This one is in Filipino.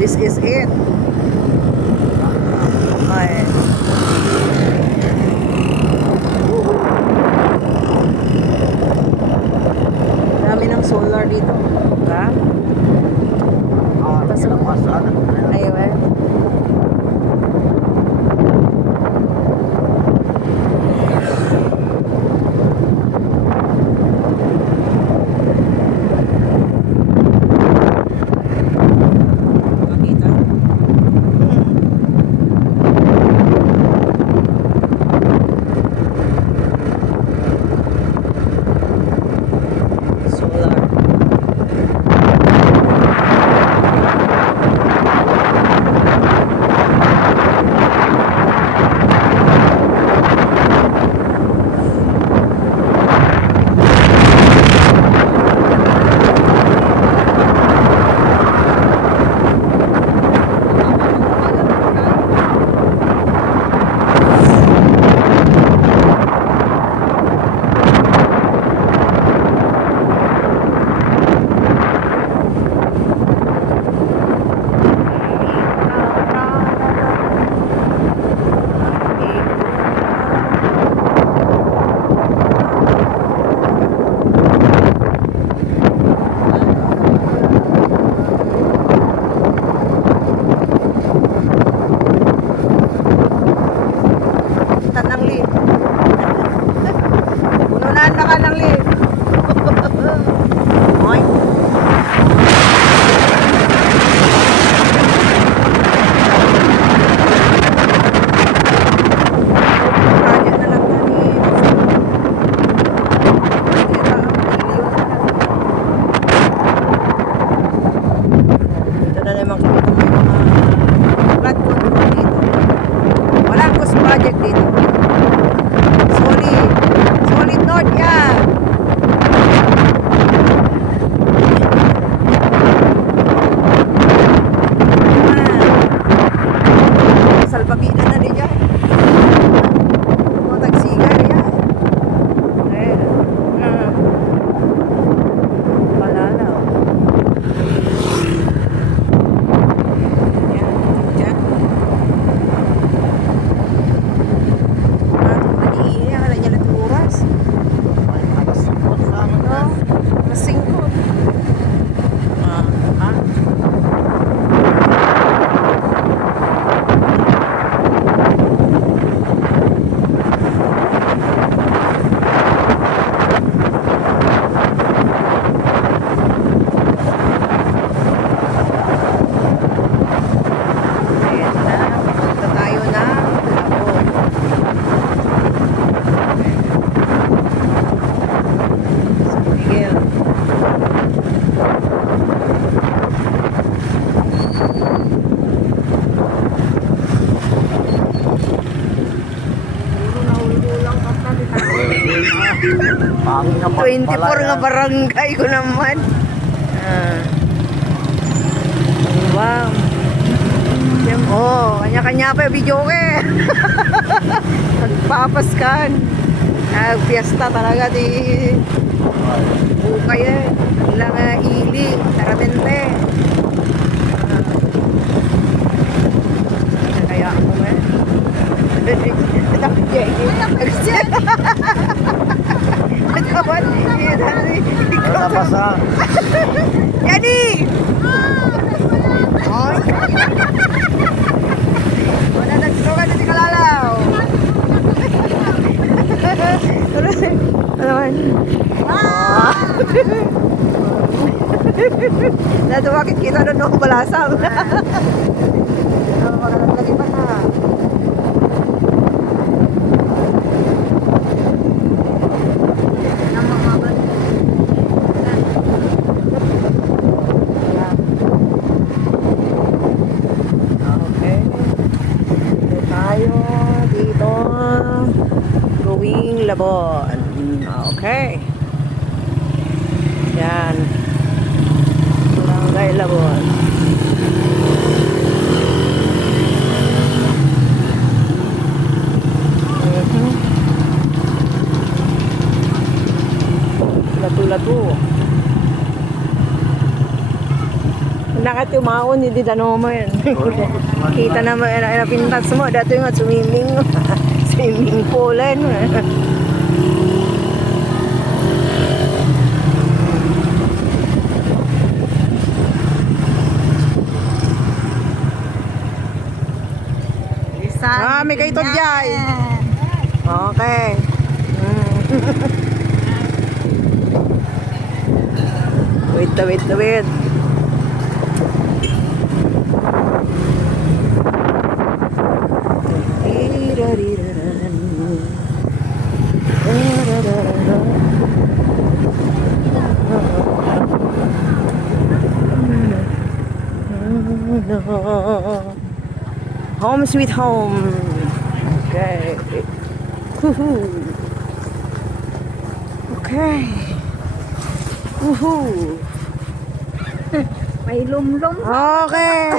This is it. Okay. Dami ng solar dito. Diba? Ayun. Makita? Solar. Tanang lift. Pununan na ka ng lift. Oy. Project na lang yan eh. Dito na naman kami ito may mga flood control dito. Walang ghost project dito. Solid North yan. Salpagina na rin yan. Mga tagsigar yan. Palalaw. Yan, dyan. Wala niya lang oras. No, masingkot. Ayan na, punta tayo na Labon. San Miguel. Pangit na 24 nga barangay ko naman. Wow. Yan, kanya-kanya pa yung video ko eh. Nagpapaskan. Nagpiesta talaga di bukay eh. Ilang ili, taramente. Kaya ako eh. Dapat, nabasa. Yani! Ay! Wala nagsusukan na si Kalalaw. Ano naman? Natuwakit kita doon nung balasang. Lagi pa na. Labon. Okay. Yan. Barangay Labon. Lato-lato. Nakatumaon, hindi tanong mo yan. Kita naman, pintas mo, dato yung swimming. Swimming pool yan. May kaitod dyan. Okay. Wait. Home sweet home. Okay. Woohoo. Okay. Woohoo. May lumlum. Okay.